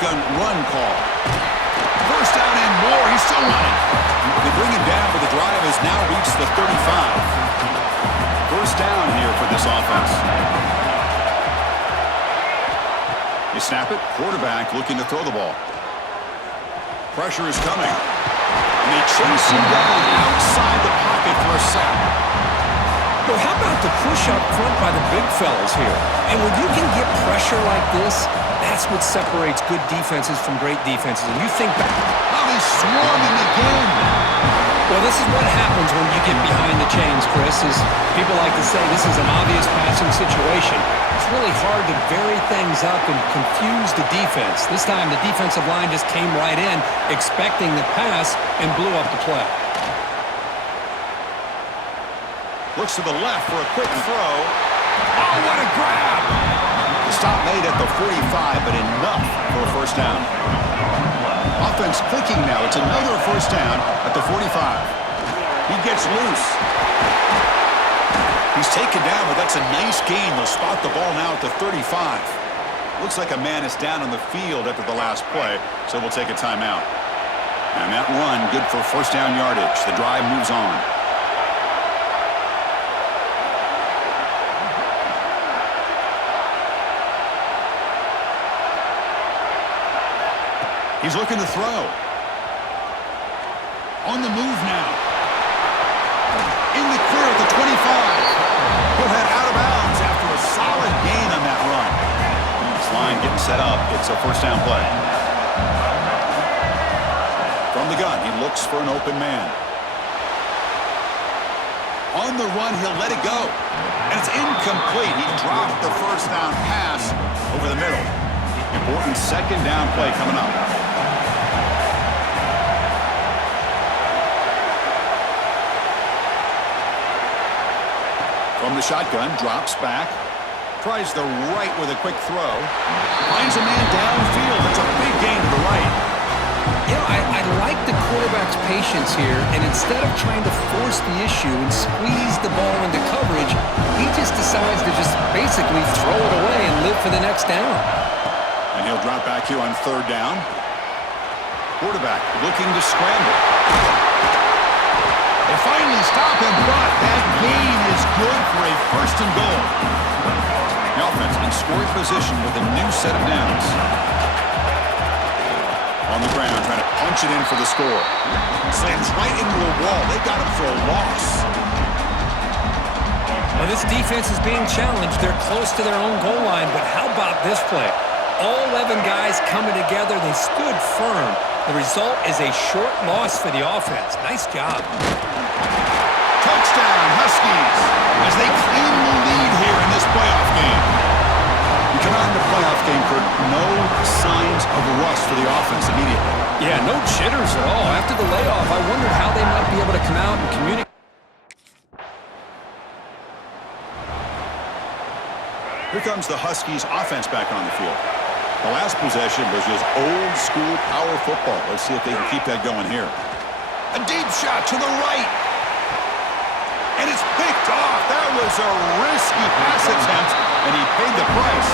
shotgun run call. First down and more. He's still running. They bring him down, but the drive has now reached the 35. First down here for this offense. They snap it. Quarterback looking to throw the ball. Pressure is coming. And they chase him down outside the pocket for a sack. Well, how about the push up front by the big fellas here? And when you can get pressure like this, that's what separates good defenses from great defenses. And you think back. Oh, he's swarming again. Well, this is what happens when you get behind the chains, Chris, is people like to say this is an obvious passing situation. It's really hard to vary things up and confuse the defense. This time, the defensive line just came right in, expecting the pass, and blew up the play. Looks to the left for a quick throw. Oh, what a grab! The stop made at the 45, but enough for a first down. Offense clicking now. It's another first down at the 45. He gets loose. He's taken down, but that's a nice gain. They'll spot the ball now at the 35. Looks like a man is down on the field after the last play, so we'll take a timeout. And that run, good for first down yardage. The drive moves on. He's looking to throw. On the move now. In the clear at the 25. He'll head out of bounds after a solid gain on that run. This line getting set up. It's a first down play. From the gun, he looks for an open man. On the run, he'll let it go. And it's incomplete. He dropped the first down pass over the middle. Important second down play coming up. From the shotgun, drops back. Tries the right with a quick throw. Finds a man downfield. It's a big gain to the right. You know, I like the quarterback's patience here, and instead of trying to force the issue and squeeze the ball into coverage, he just decides to just basically throw it away and live for the next down. And he'll drop back here on third down. Quarterback looking to scramble. They finally stop him, but that gain is good for a first and goal. The offense in scoring position with a new set of downs. On the ground, trying to punch it in for the score. Slams right into a wall. They got him for a loss. Well, this defense is being challenged. They're close to their own goal line, but how about this play? All 11 guys coming together. They stood firm. The result is a short loss for the offense. Nice job. Touchdown, Huskies, as they claim the lead here in this playoff game. You come out in the playoff game, Kurt, no signs of rust for the offense immediately. Yeah, no jitters at all. After the layoff, I wondered how they might be able to come out and communicate. Here comes the Huskies offense back on the field. The last possession was just old school power football. Let's see if they can keep that going here. A deep shot to the right. And it's picked off. That was a risky pass attempt, and he paid the price.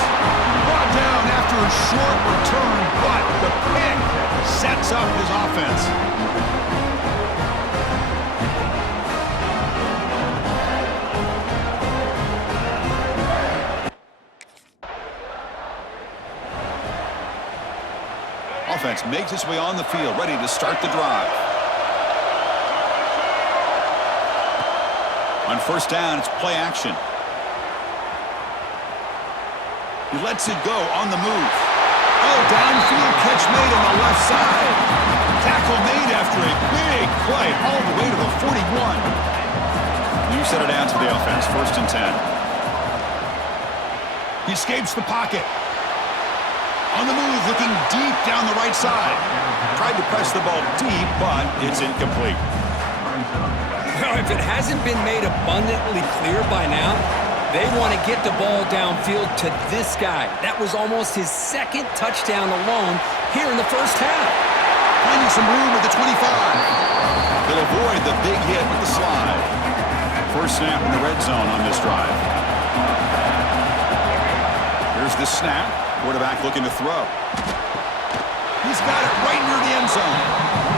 Brought down after a short return, but the pick sets up his offense. Offense makes its way on the field, ready to start the drive. On first down, it's play action. He lets it go on the move. Oh, downfield catch made on the left side. Tackle made after a big play all the way to the 41. You set it down to the offense, first and 10. He escapes the pocket. On the move, looking deep down the right side. Tried to press the ball deep, but it's incomplete. Well, if it hasn't been made abundantly clear by now, they want to get the ball downfield to this guy. That was almost his second touchdown alone here in the first half. Finding some room at the 25. They'll avoid the big hit with the slide. First snap in the red zone on this drive. Here's the snap. Quarterback looking to throw. He's got it right near the end zone.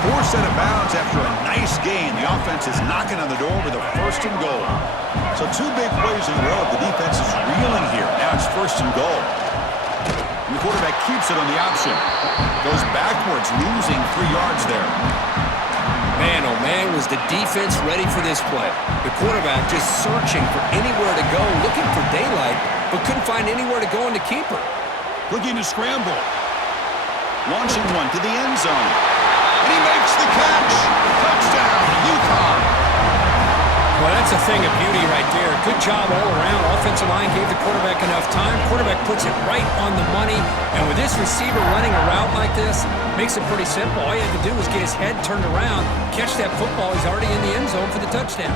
Forced out of bounds after a nice gain. The offense is knocking on the door with a 1st and goal. So 2 big plays in a row. The defense is reeling here. Now it's 1st and goal. And the quarterback keeps it on the option. Goes backwards, losing 3 yards there. Man, oh man, was the defense ready for this play. The quarterback just searching for anywhere to go, looking for daylight, but couldn't find anywhere to go in the keeper. Looking to scramble. Launching one to the end zone. And he makes the catch. Touchdown, UConn. Well, that's a thing of beauty right there. Good job all around. Offensive line gave the quarterback enough time. Quarterback puts it right on the money. And with this receiver running a route like this, makes it pretty simple. All you have to do is get his head turned around, catch that football. He's already in the end zone for the touchdown.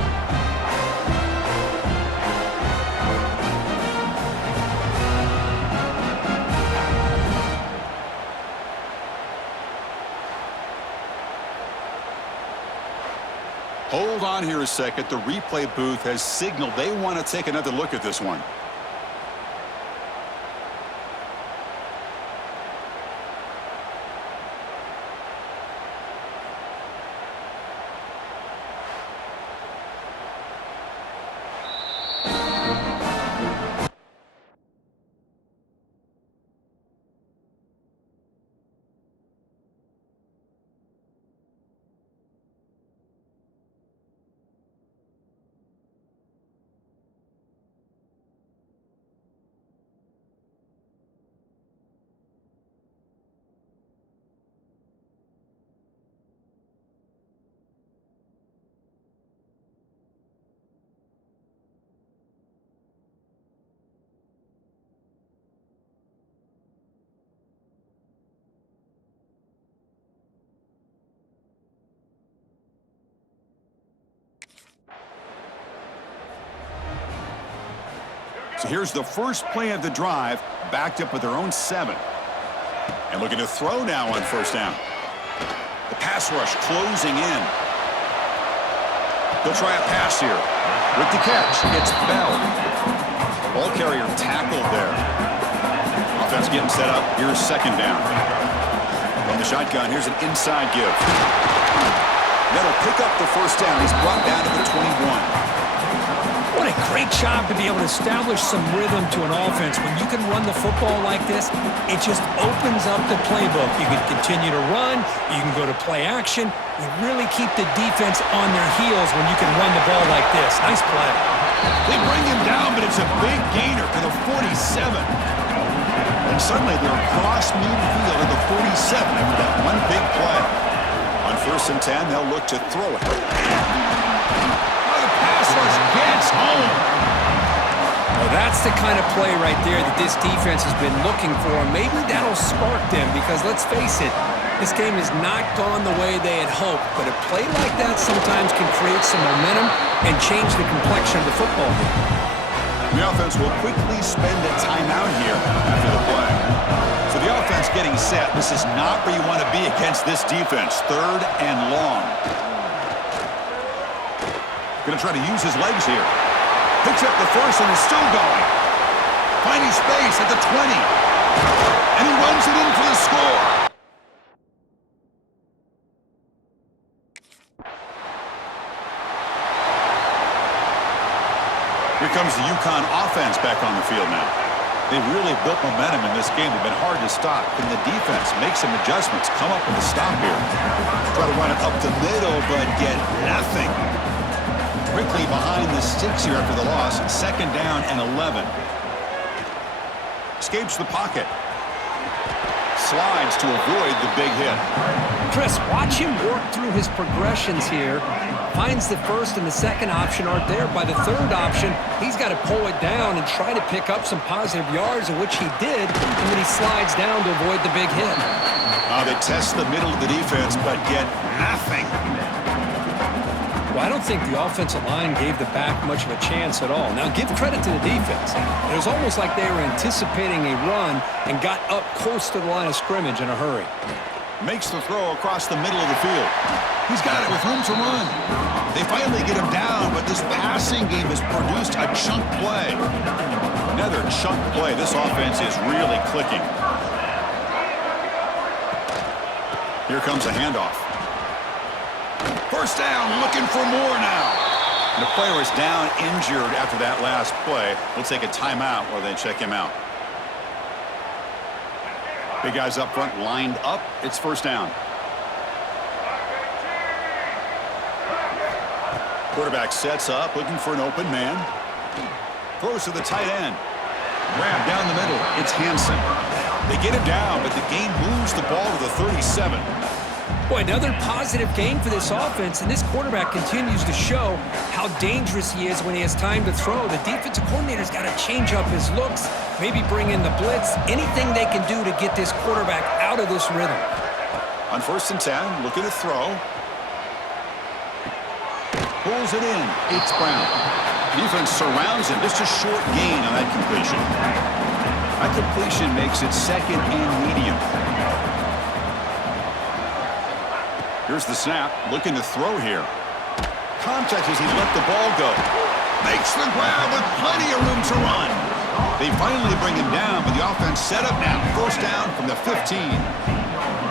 Hold on here a second. The replay booth has signaled they want to take another look at this one. So here's the first play of the drive, backed up with their own 7. And looking to throw now on 1st down. The pass rush closing in. They'll try a pass here. With the catch, it's Bell. Ball carrier tackled there. Offense getting set up. Here's 2nd down. From the shotgun, here's an inside give. That'll pick up the 1st down. He's brought down to the 21. What a great job to be able to establish some rhythm to an offense. When you can run the football like this, it just opens up the playbook. You can continue to run. You can go to play action. You really keep the defense on their heels when you can run the ball like this. Nice play. They bring him down, but it's a big gainer to the 47. And suddenly they're across midfield at the 47 after that one big play. On 1st and 10, they'll look to throw it. Gets home. Well, that's the kind of play right there that this defense has been looking for. Maybe that'll spark them because, let's face it, this game has not gone the way they had hoped. But a play like that sometimes can create some momentum and change the complexion of the football game. The offense will quickly spend a timeout here after the play. So the offense getting set. This is not where you want to be against this defense. 3rd and long. Going to try to use his legs here. Picks up the 1st and is still going. Finding space at the 20. And he runs it in for the score. Here comes the UConn offense back on the field now. They really built momentum in this game. They've been hard to stop. Can the defense make some adjustments? Come up with a stop here. Try to run it up the middle, but get nothing. Quickly behind the sticks here after the loss. 2nd down and 11. Escapes the pocket. Slides to avoid the big hit. Chris, watch him work through his progressions here. Finds the 1st and the 2nd option aren't there. By the 3rd option, he's got to pull it down and try to pick up some positive yards, of which he did, and then he slides down to avoid the big hit. They test the middle of the defense, but get nothing. Well, I don't think the offensive line gave the back much of a chance at all. Now, give credit to the defense. It was almost like they were anticipating a run and got up close to the line of scrimmage in a hurry. Makes the throw across the middle of the field. He's got it with room to run. They finally get him down, but this passing game has produced a chunk play. Another chunk play. This offense is really clicking. Here comes a handoff. First down, looking for more now. And the player is down injured after that last play. We'll take a timeout while they check him out. Big guys up front lined up. It's first down. Quarterback sets up, looking for an open man. Throws to the tight end. Grab down the middle. It's Hansen. They get him down, but the game moves the ball to the 37. Boy, another positive game for this offense, and this quarterback continues to show how dangerous he is when he has time to throw. The defensive coordinator's got to change up his looks, maybe bring in the blitz, anything they can do to get this quarterback out of this rhythm. On 1st and 10, looking to throw. Pulls it in. It's Brown. Defense surrounds him. Just a short gain on that completion. That completion makes it 2nd and medium. Here's the snap. Looking to throw here. Contact as he let the ball go. Makes the grab with plenty of room to run. They finally bring him down, but the offense set up now. First down from the 15.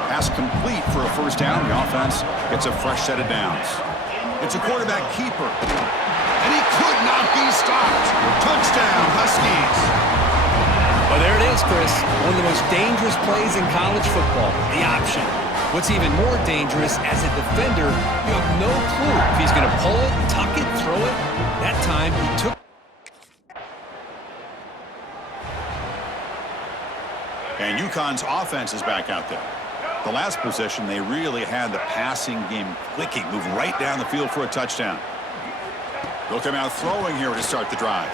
Pass complete for a first down. The offense gets a fresh set of downs. It's a quarterback keeper. And he could not be stopped. Touchdown, Huskies. Well, there it is, Chris. One of the most dangerous plays in college football. The option. What's even more dangerous, as a defender, you have no clue if he's going to pull it, tuck it, throw it. That time, he took. And UConn's offense is back out there. The last possession, they really had the passing game clicking, move right down the field for a touchdown. They'll come out throwing here to start the drive.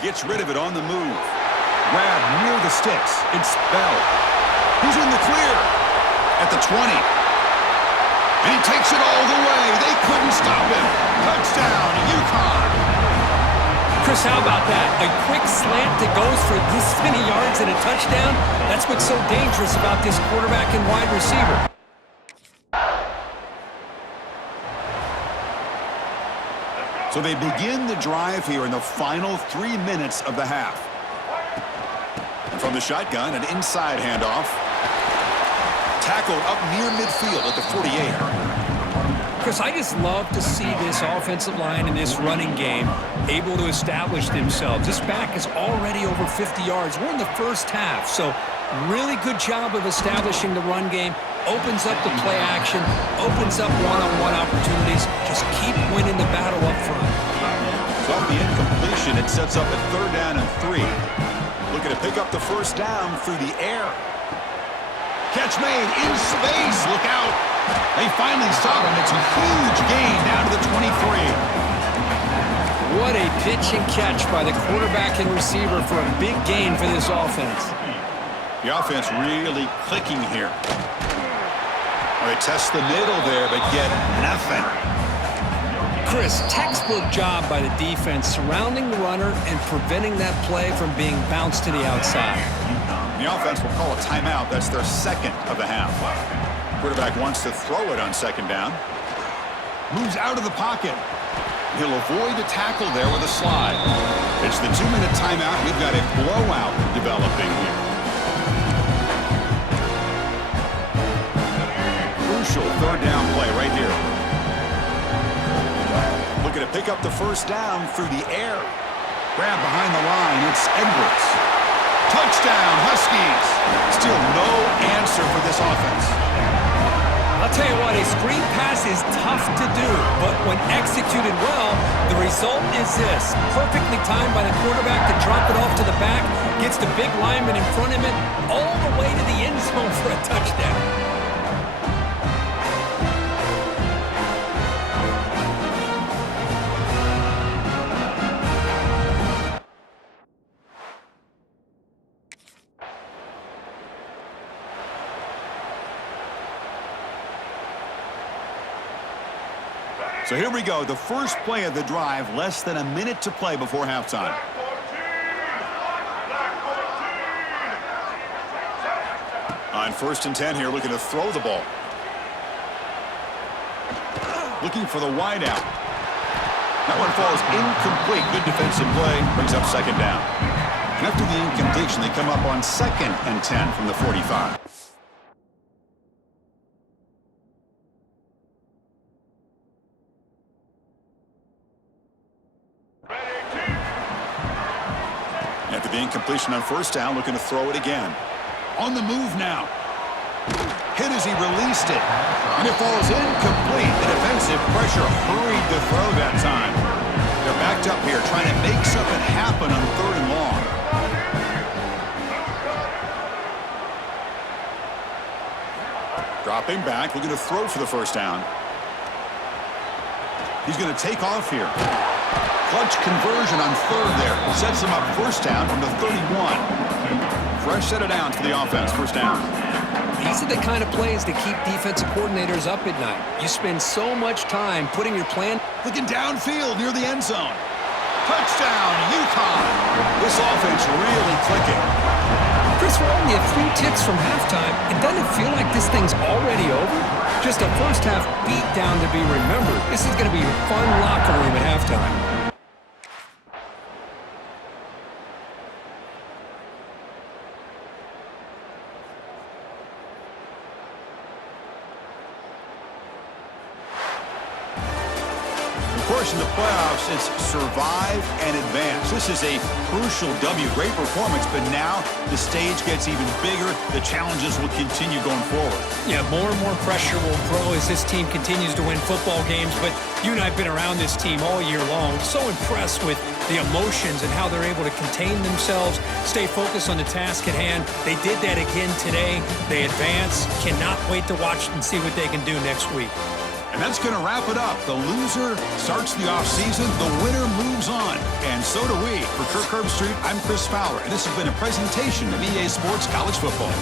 Gets rid of it on the move. Grab near the sticks. It's Bell. Who's in the clear? At the 20. And he takes it all the way. They couldn't stop him. Touchdown, UConn. Chris, how about that? A quick slant that goes for this many yards and a touchdown? That's what's so dangerous about this quarterback and wide receiver. So they begin the drive here in the final 3 minutes of the half. And from the shotgun, an inside handoff. Tackled up near midfield at the 48. Chris, I just love to see this offensive line in this running game able to establish themselves. This back is already over 50 yards. We're in the first half, so really good job of establishing the run game. Opens up the play action, opens up one-on-one opportunities. Just keep winning the battle up front. So off the incompletion, it sets up a 3rd down and 3. Looking to pick up the first down through the air. Catch made in space. Look out. They finally stop him. It's a huge gain down to the 23. What a pitch and catch by the quarterback and receiver for a big gain for this offense. The offense really clicking here. They test the middle there, but get nothing. Chris, textbook job by the defense surrounding the runner and preventing that play from being bounced to the outside. The offense will call a timeout. That's their 2nd of the half. Quarterback wants to throw it on 2nd down. Moves out of the pocket. He'll avoid the tackle there with a slide. It's the 2-minute timeout. We've got a blowout developing here. Crucial 3rd down play right here. Looking to pick up the first down through the air. Grab behind the line. It's Edwards. Touchdown, Huskies. Still no answer for this offense. I'll tell you what, a screen pass is tough to do, but when executed well, the result is this. Perfectly timed by the quarterback to drop it off to the back, gets the big lineman in front of him, all the way to the end zone for a touchdown. So here we go, the first play of the drive, less than a minute to play before halftime. On 1st and 10 here, looking to throw the ball. Looking for the wide out. That one falls incomplete. Good defensive play, brings up 2nd down. And after the incompletion, they come up on 2nd and 10 from the 45. The incompletion on first down, looking to throw it again. On the move now. Hit as he released it. And it falls incomplete. The defensive pressure hurried the throw that time. They're backed up here trying to make something happen on 3rd and long. Dropping back, looking to throw for the first down. He's going to take off here. Clutch conversion on 3rd there. Sets him up first down from the 31. Fresh set of downs for the offense, first down. These are the kind of plays that keep defensive coordinators up at night. You spend so much time putting your plan. Looking downfield near the end zone. Touchdown, UConn. This offense really clicking. Chris, we're only a few ticks from halftime. It doesn't feel like this thing's already over. Just a first half beat down to be remembered. This is going to be a fun locker room at halftime. Of course, in the playoffs, it's survive and advance. This is a crucial W. Great performance, but now the stage gets even bigger. The challenges will continue going forward. Yeah, more and more pressure will grow as this team continues to win football games. But you and I have been around this team all year long. So impressed with the emotions and how they're able to contain themselves, stay focused on the task at hand. They did that again today. They advance. Cannot wait to watch and see what they can do next week. And that's going to wrap it up. The loser starts the offseason. The winner moves on. And so do we. For Kirk Herbstreit, I'm Chris Fowler. And this has been a presentation of EA Sports College Football.